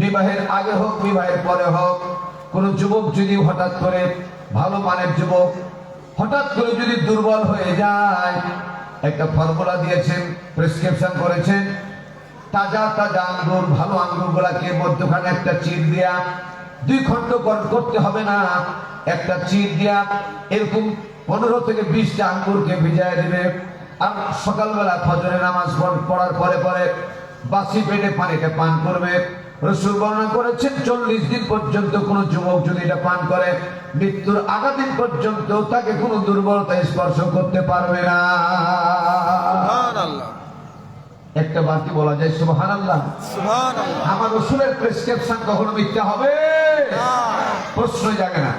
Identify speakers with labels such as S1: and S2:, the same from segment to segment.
S1: বিবাহের আগে হোক, বিবাহের পরে হোক, কোনো যুবক যদি হঠাৎ করে ভালো মানের যুবক হঠাৎ করে যদি দুর্বল হয়ে যায়, একটা ফর্মুলা দিয়েছেন প্রেসক্রিপশন করেছেন। তাজা তাজা আঙ্গুর, ভালো আঙ্গুরগুলাকে মধ্যখানে একটা চিট দেওয়া দুই খণ্ড করতে হবে না, একটা চিট দেওয়া এরকম পনেরো থেকে বিশটা আঙ্গুরকে ভিজায় দিবে। আর সকালবেলা ফজরের নামাজ পড়- পড়ার পরে পরে বাসি পেটে পানিটা পান করবে। রসুল বর্ণনা করেছেন চল্লিশ দিন পর্যন্ত কোন যুবক যদি এটা পান করে মৃত্যুর আগা দিন পর্যন্ত তাকে কোনো দুর্বলতা স্পর্শ করতে পারবে না। একটা বাকি বলা যায় সুবহান আল্লাহ আমার রসুলের প্রেসক্রিপশন কখনো মিথ্যা হবে? প্রশ্ন জাগে না।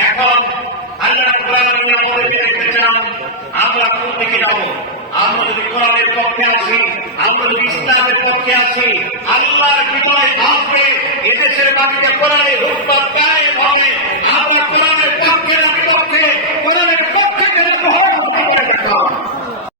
S2: এখন আল্লাহ আমরা কোন দিকে যাব? আমরা যদি কোরআনের পক্ষে আছি, আমরা যদি ইসলামের পক্ষে আছি, আল্লাহর বিজয় আসবে এদেশের মাটিতে কোরআনের হবে